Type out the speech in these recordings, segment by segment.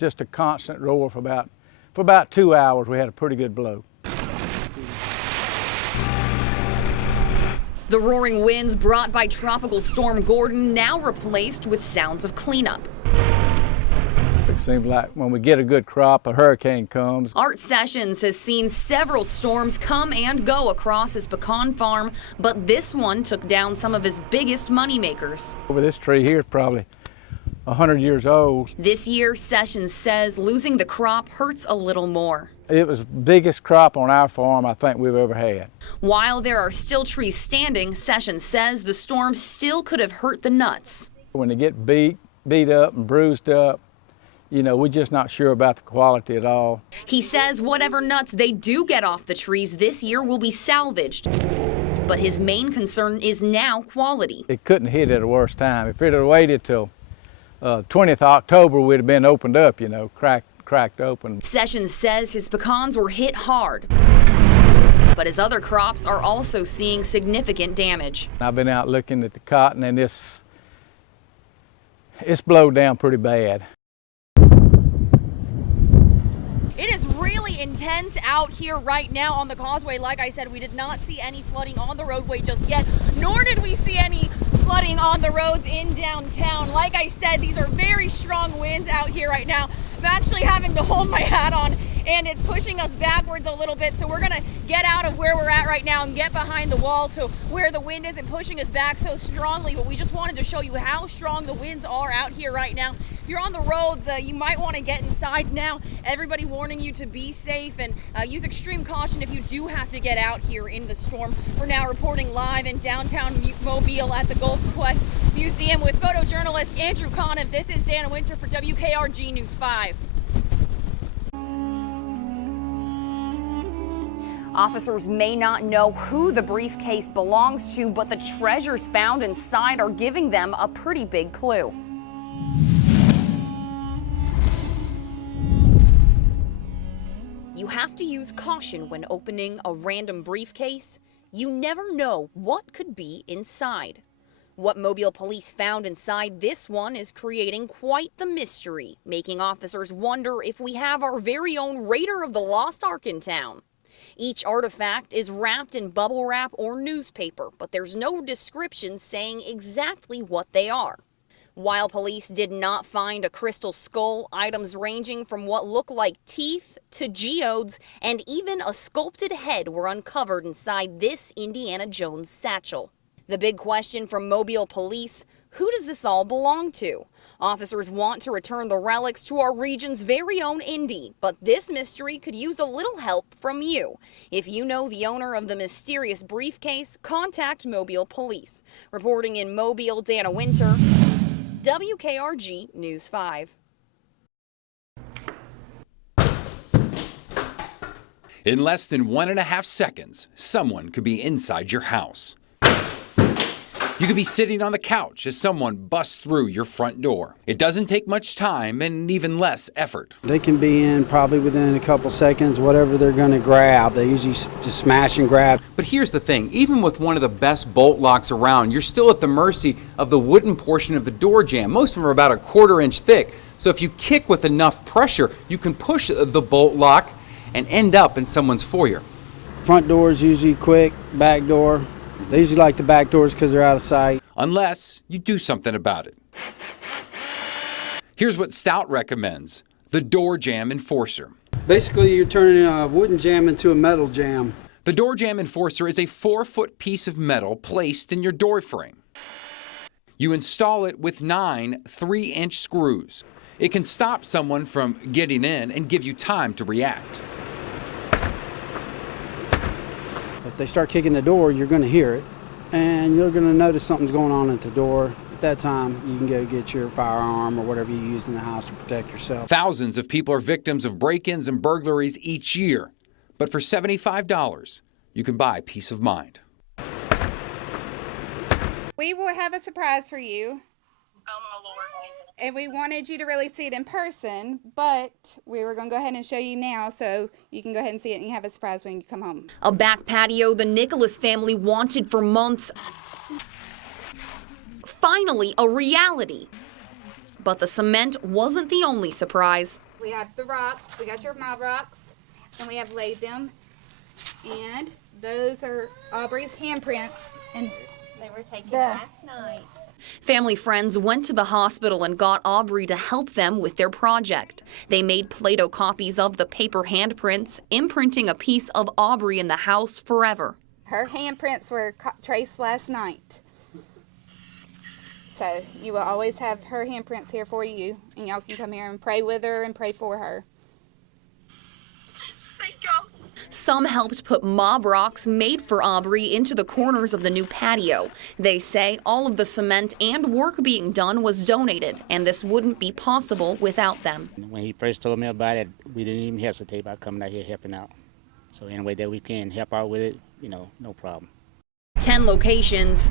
just a constant roar for about 2 hours. We had a pretty good blow. The roaring winds brought by Tropical Storm Gordon now replaced with sounds of cleanup. It seems like when we get a good crop, a hurricane comes. Art Sessions has seen several storms come and go across his pecan farm, but this one took down some of his biggest moneymakers. Over this tree here is probably 100 years old. This year, Sessions says losing the crop hurts a little more. It was the biggest crop on our farm I think we've ever had. While there are still trees standing, Sessions says the storm still could have hurt the nuts. When they get beat up and bruised up, you know, we're just not sure about the quality at all. He says whatever nuts they do get off the trees this year will be salvaged. But his main concern is now quality. It couldn't hit at a worse time. If it had waited till 20th October, we'd have been opened up, you know, cracked open. Sessions says his pecans were hit hard, but his other crops are also seeing significant damage. I've been out looking at the cotton, and it's blowed down pretty bad. It is really intense out here right now on the causeway. Like I said, we did not see any flooding on the roadway just yet, nor did we see any flooding on the roads in downtown. Like I said, these are very strong winds out here right now. I'm actually having to hold my hat on, and it's pushing us backwards a little bit, so we're gonna get out of where we're at right now and get behind the wall to where the wind isn't pushing us back so strongly. But we just wanted to show you how strong the winds are out here right now. If you're on the roads, you might want to get inside now. Everybody warning you to be safe and use extreme caution if you do have to get out here in the storm. We're now reporting live in downtown Mobile at the Gulf Quest Museum with photojournalist Andrew Conniff. This is Dana Winter for WKRG News 5. Officers may not know who the briefcase belongs to, but the treasures found inside are giving them a pretty big clue. You have to use caution when opening a random briefcase. You never know what could be inside. What Mobile police found inside this one is creating quite the mystery, making officers wonder if we have our very own Raider of the Lost Ark in town. Each artifact is wrapped in bubble wrap or newspaper, but there's no description saying exactly what they are. While police did not find a crystal skull, items ranging from what look like teeth to geodes and even a sculpted head were uncovered inside this Indiana Jones satchel. The big question from Mobile police: who does this all belong to? Officers want to return the relics to our region's very own Indy, but this mystery could use a little help from you. If you know the owner of the mysterious briefcase, contact Mobile police. Reporting in Mobile, Dana Winter, WKRG News 5. In less than 1.5 seconds, someone could be inside your house. You could be sitting on the couch as someone busts through your front door. It doesn't take much time and even less effort. They can be in probably within a couple seconds, whatever they're going to grab. They usually just smash and grab. But here's the thing, even with one of the best bolt locks around, you're still at the mercy of the wooden portion of the door jamb. Most of them are about 1/4 inch thick. So if you kick with enough pressure, you can push the bolt lock and end up in someone's foyer. Front door is usually quick, back door. They usually like the back doors because they're out of sight. Unless you do something about it. Here's what Stout recommends: the Door Jamb Enforcer. Basically, you're turning a wooden jamb into a metal jamb. The Door Jamb Enforcer is a 4-foot piece of metal placed in your door frame. You install it with 9 3-inch screws. It can stop someone from getting in and give you time to react. If they start kicking the door, you're going to hear it, and you're going to notice something's going on at the door. At that time, you can go get your firearm or whatever you use in the house to protect yourself. Thousands of people are victims of break-ins and burglaries each year. But for $75, you can buy peace of mind. We will have a surprise for you. Oh, my Lord. And we wanted you to really see it in person, but we were going to go ahead and show you now so you can go ahead and see it and you have a surprise when you come home. A back patio the Nicholas family wanted for months. Finally, a reality. But the cement wasn't the only surprise. We have the rocks. We got your mob rocks, and we have laid them. And those are Aubrey's handprints. And they were taken last night. Family friends went to the hospital and got Aubrey to help them with their project. They made Play-Doh copies of the paper handprints, imprinting a piece of Aubrey in the house forever. Her handprints were traced last night. So you will always have her handprints here for you, and y'all can come here and pray with her and pray for her. Thank y'all. Some helped put mob rocks made for Aubrey into the corners of the new patio. They say all of the cement and work being done was donated, and this wouldn't be possible without them. When he first told me about it, we didn't even hesitate about coming out here helping out. So any way that we can help out with it, no problem. 10 locations,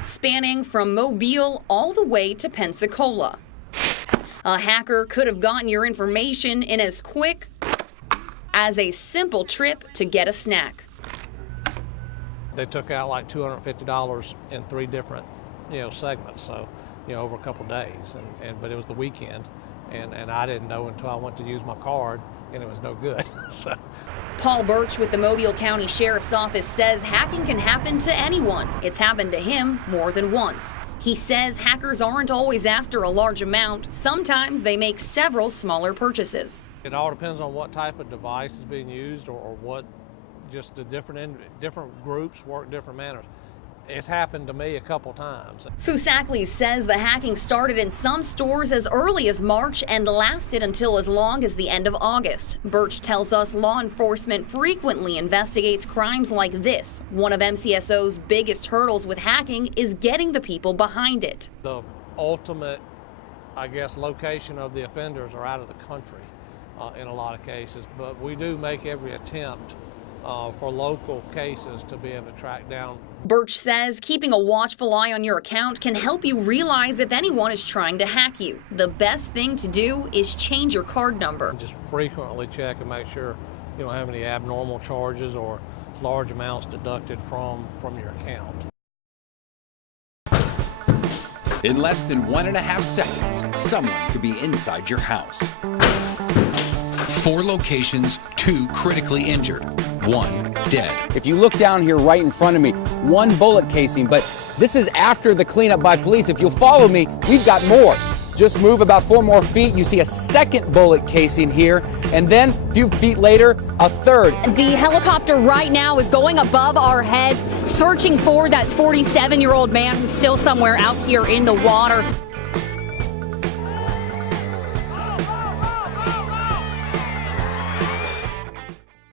spanning from Mobile all the way to Pensacola. A hacker could have gotten your information in as quick as a simple trip to get a snack. They took out like $250 in 3 different, segments. So, over a couple days. But it was the weekend, and I didn't know until I went to use my card, and it was no good. So. Paul Birch with the Mobile County Sheriff's Office says hacking can happen to anyone. It's happened to him more than once. He says hackers aren't always after a large amount. Sometimes they make several smaller purchases. It all depends on what type of device is being used or what, just the different groups work different manners. It's happened to me a couple times. Fusakli says the hacking started in some stores as early as March and lasted until as long as the end of August. Birch tells us law enforcement frequently investigates crimes like this. One of MCSO's biggest hurdles with hacking is getting the people behind it. The ultimate, location of the offenders are out of the country in a lot of cases, but we do make every attempt for local cases to be able to track down. Birch says keeping a watchful eye on your account can help you realize if anyone is trying to hack you. The best thing to do is change your card number. Just frequently check and make sure you don't have any abnormal charges or large amounts deducted from your account. In less than 1.5 seconds, someone could be inside your house. 4 locations, 2 critically injured, 1 dead. If you look down here right in front of me, 1 bullet casing, but this is after the cleanup by police. If you'll follow me, we've got more. Just move about 4 more feet, you see a 2nd bullet casing here, and then a few feet later, a 3rd. The helicopter right now is going above our heads, searching for that 47-year-old man who's still somewhere out here in the water.